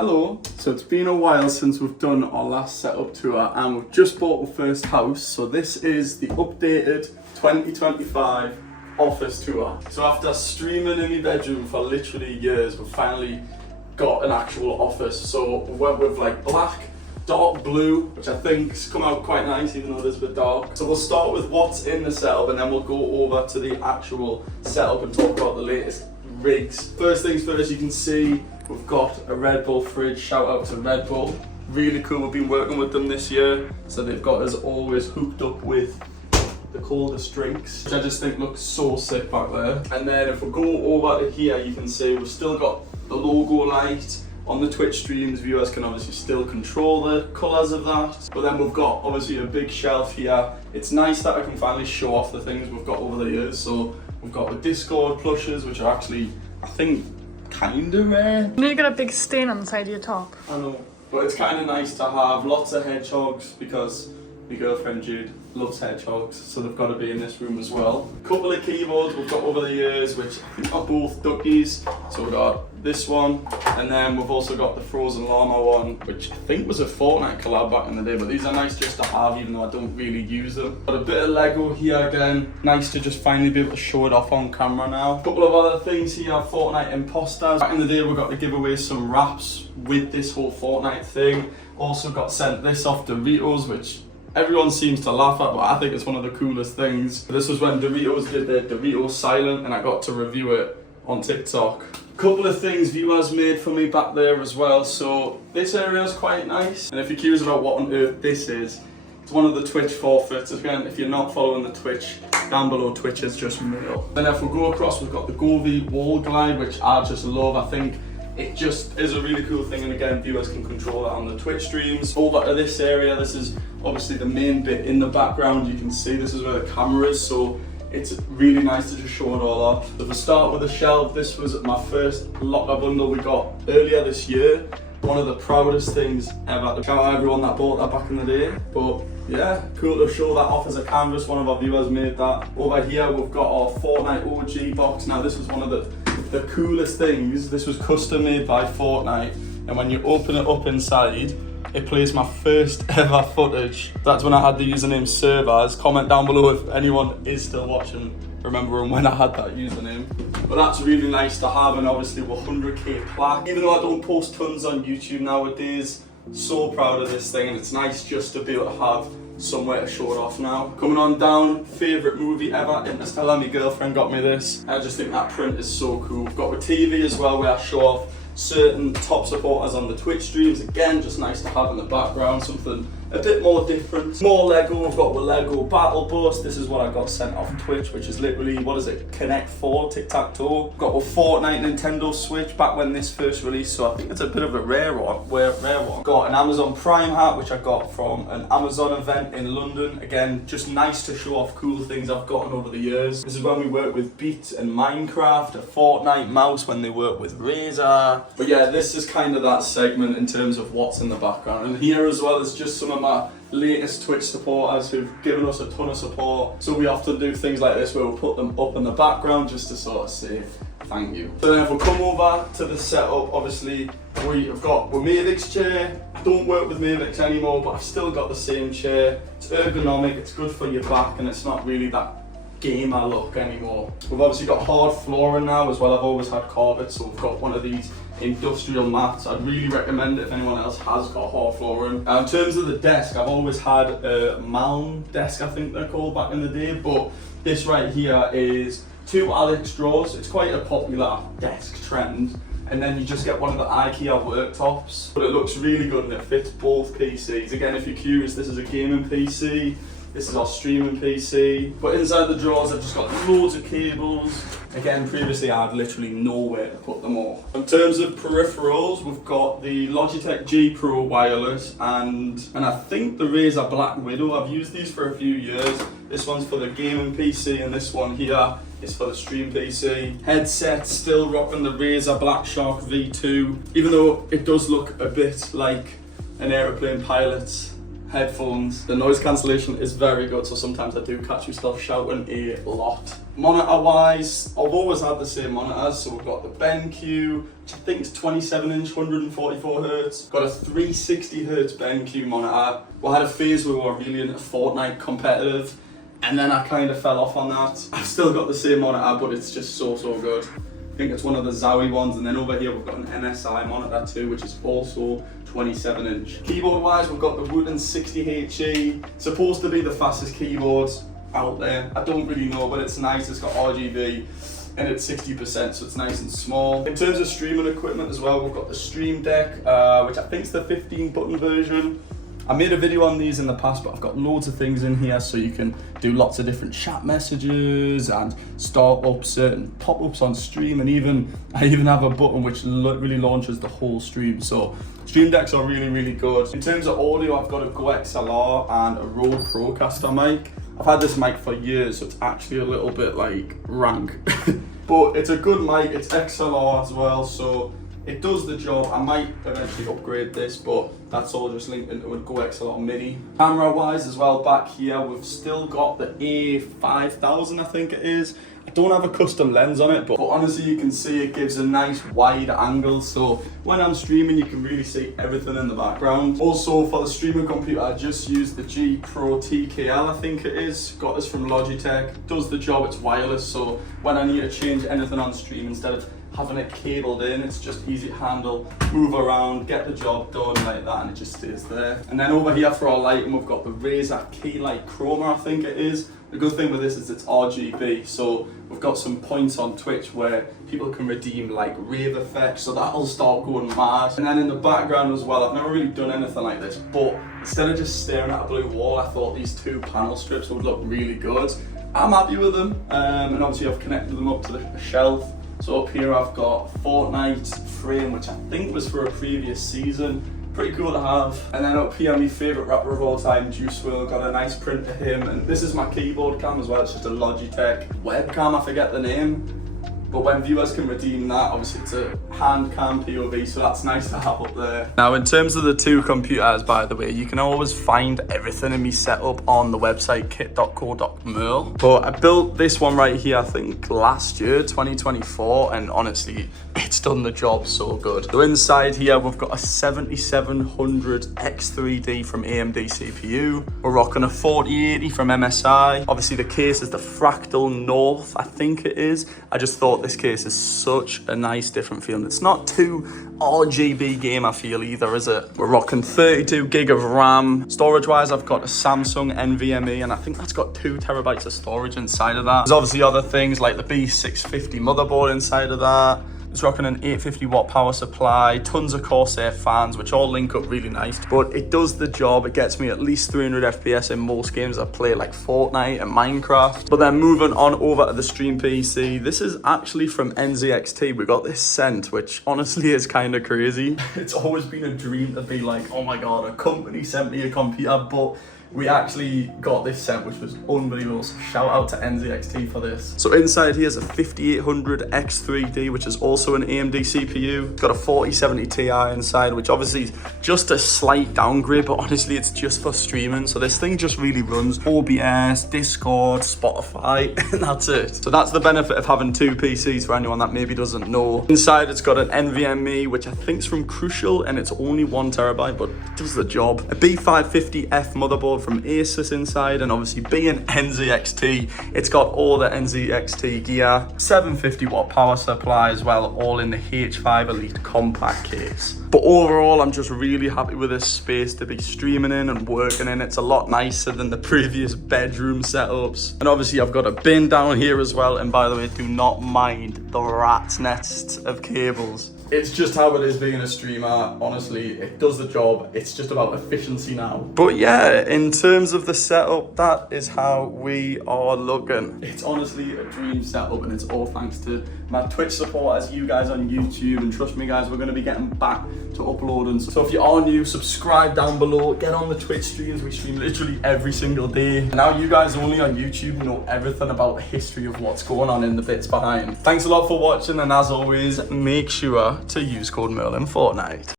Hello. So it's been a while since we've done our last setup tour and we've just bought the first house. So this is the updated 2025 office tour. So after streaming in my bedroom for literally years, we've finally got an actual office. So we went with like black, dark blue, which I think's come out quite nice even though it is a bit dark. So we'll start with what's in the setup and then we'll go over to the actual setup and talk about the latest rigs. First things first, you can see we've got a Red Bull fridge. Shout out to Red Bull. Really cool, we've been working with them this year. So they've got us always hooked up with the coldest drinks, which I just think looks so sick back there. And then if we go over to here, you can see we've still got the logo light. On the Twitch streams, viewers can obviously still control the colours of that. But then we've got obviously a big shelf here. It's nice that I can finally show off the things we've got over the years. So we've got the Discord plushes, which are actually, I think, kinda rare. You know you got a big stain on the side of your top. I know, but it's kinda nice to have lots of hedgehogs because my girlfriend Jude loves hedgehogs, so they've got to be in this room as well. A couple of keyboards we've got over the years, which I think are both duckies. So we've got this one, and then we've also got the Frozen Llama one, which I think was a Fortnite collab back in the day, but these are nice just to have even though I don't really use them. Got a bit of Lego here again, nice to just finally be able to show it off on camera now. A couple of other things here, Fortnite imposters. Back in the day we got to give away some wraps with this whole Fortnite thing. Also got sent this off Doritos, which everyone seems to laugh at, but I think it's one of the coolest things. This was when Doritos did their Doritos Silent and I got to review it on TikTok. Couple of things viewers made for me back there as well. So this area is quite nice. And if you're curious about what on earth this is, it's one of the Twitch forfeits. Again, if you're not following the Twitch, down below Twitch is just Merl. Then if we go across, we've got the Govee wall glide, which I just love. I think it just is a really cool thing, and again, viewers can control that on the Twitch streams. Over to this area, this is obviously the main bit in the background. You can see this is where the camera is, so it's really nice to just show it all off. So if we start with the shelf, this was my first locker bundle we got earlier this year. One of the proudest things ever. Shout out everyone that bought that back in the day. But yeah, cool to show that off as a canvas. One of our viewers made that. Over here, we've got our Fortnite OG box. Now this was one of the coolest things. This was custom made by Fortnite, and when you open it up inside, it plays my first ever footage. That's when I had the username servers. Comment down below if anyone is still watching, remembering when I had that username. But that's really nice to have, and obviously we're 100k plaque. Even though I don't post tons on YouTube nowadays, so proud of this thing, and it's nice just to be able to have somewhere to show it off now. Coming on down, favourite movie ever, Interstellar. My girlfriend got me this. I just think that print is so cool. We've got the TV as well where I show off certain top supporters on the Twitch streams. Again, just nice to have in the background, something a bit more different. More Lego, we've got the Lego Battle Bus. This is what I got sent off Twitch, which is literally, what is it, Connect 4, Tic-Tac-Toe. Got a Fortnite Nintendo Switch back when this first released, so I think it's a bit of a rare one. Got an Amazon Prime hat, which I got from an Amazon event in London. Again, just nice to show off cool things I've gotten over the years. This is when we worked with Beat and Minecraft, a Fortnite mouse when they worked with Razer. But yeah, this is kind of that segment in terms of what's in the background. And here as well is just some of my latest Twitch supporters who've given us a ton of support. So we often do things like this where we'll put them up in the background just to sort of say thank you. So then if we come over to the setup, obviously we've got my Mavics chair. I don't work with Mavics anymore, but I've still got the same chair. It's ergonomic, it's good for your back, and it's not really that gamer look anymore. We've obviously got hard flooring now as well. I've always had carpet, so we've got one of these industrial mats. I'd really recommend it if anyone else has got hard flooring. In terms of the desk, I've always had a Merl desk, I think they're called back in the day, but this right here is 2 Alex drawers. It's quite a popular desk trend. And then you just get one of the IKEA worktops, but it looks really good and it fits both PCs. Again, if you're curious, this is a gaming PC. This is our streaming PC. But inside the drawers, I've just got loads of cables. Again, previously I had literally nowhere to put them all. In terms of peripherals, we've got the Logitech G Pro wireless and I think the Razer Black Widow. I've used these for a few years. This one's for the gaming PC and this one here is for the stream PC. Headset, still rocking the Razer Black Shark V2. Even though it does look a bit like an aeroplane pilot's headphones. The noise cancellation is very good, so sometimes I do catch myself shouting a lot. Monitor wise, I've always had the same monitors, so we've got the BenQ, which I think is 27-inch, 144 Hz. Got a 360 Hz BenQ monitor. We had a phase where we were really into Fortnite competitive, and then I kind of fell off on that. I've still got the same monitor, but it's just so good. I think it's one of the Zowie ones, and then over here we've got an MSI monitor too, which is also 27-inch. Keyboard wise, we've got the Wooten 60HE. Supposed to be the fastest keyboard out there. I don't really know, but it's nice. It's got RGB and it's 60%, so it's nice and small. In terms of streaming equipment as well, we've got the Stream Deck, which I think is the 15-button version. I made a video on these in the past, but I've got loads of things in here, so you can do lots of different chat messages and start up certain pop-ups on stream, and I even have a button which really launches the whole stream. So Stream Decks are really good. In terms of audio, I've got a Go XLR and a Rode Procaster mic. I've had this mic for years, so it's actually a little bit like rank, but it's a good mic. It's XLR as well, so it does the job. I might eventually upgrade this, but that's all just linked into a Go XLR Mini. Camera wise as well, back here we've still got the A5000, I think it is. I don't have a custom lens on it, but honestly you can see it gives a nice wide angle, so when I'm streaming you can really see everything in the background. Also for the streaming computer, I just used the G Pro TKL, I think it is. Got this from Logitech. Does the job, it's wireless, so when I need to change anything on stream, instead of having it cabled in, it's just easy to handle, move around, get the job done like that, and it just stays there. And then over here for our lighting, we've got the Razer Keylight Chroma, I think it is. The good thing with this is it's RGB, so we've got some points on Twitch where people can redeem like rave effects, so that'll start going mad. And then in the background as well, I've never really done anything like this, but instead of just staring at a blue wall, I thought these two panel strips would look really good. I'm happy with them, and obviously I've connected them up to the shelf. So up here I've got Fortnite frame, which I think was for a previous season. Pretty cool to have. And then up here, my favourite rapper of all time, Juice WRLD, got a nice print of him. And this is my keyboard cam as well. It's just a Logitech webcam, I forget the name. But when viewers can redeem that, obviously it's a hand cam POV, so that's nice to have up there. Now in terms of the two computers, by the way, you can always find everything in my setup on the website kit.co.merl. But I built this one right here, I think last year, 2024, and honestly, it's done the job so good. So inside here, we've got a 7700 X3D from AMD CPU. We're rocking a 4080 from MSI. Obviously the case is the Fractal North, I think it is. I just thought this case is such a nice different feel. It's not too RGB game I feel either, is it? We're rocking 32 gig of RAM. Storage wise, I've got a Samsung NVMe, and I think that's got 2 terabytes of storage inside of that. There's obviously other things like the B650 motherboard inside of that. It's rocking an 850 watt power supply, tons of Corsair fans, which all link up really nice. But it does the job. It gets me at least 300 FPS in most games I play, like Fortnite and Minecraft. But then moving on over to the stream PC, this is actually from NZXT. We got this sent, which honestly is kind of crazy. It's always been a dream to be like, oh my God, a company sent me a computer, but we actually got this sent, which was unbelievable. So shout out to NZXT for this. So inside here's a 5800 X3D, which is also an AMD CPU. It's got a 4070 Ti inside, which obviously is just a slight downgrade, but honestly it's just for streaming. So this thing just really runs OBS, Discord, Spotify, and that's it. So that's the benefit of having two PCs for anyone that maybe doesn't know. Inside it's got an NVMe, which I think is from Crucial, and it's only 1 terabyte, but it does the job. A B550F motherboard from Asus inside, and obviously being NZXT, it's got all the NZXT gear. 750 watt power supply as well, all in the H5 Elite compact case. But overall, I'm just really happy with this space to be streaming in and working in. It's a lot nicer than the previous bedroom setups. And obviously I've got a bin down here as well. And by the way, do not mind the rat's nests of cables. It's just how it is being a streamer. Honestly, it does the job. It's just about efficiency now. But yeah, in terms of the setup, that is how we are looking. It's honestly a dream setup, and it's all thanks to my Twitch supporters, you guys on YouTube. And trust me guys, we're going to be getting back to uploading. So if you are new, subscribe down below, get on the Twitch streams. We stream literally every single day. And now you guys only on YouTube know everything about the history of what's going on in the bits behind. Thanks a lot for watching, and as always, make sure to use code Merl in Fortnite.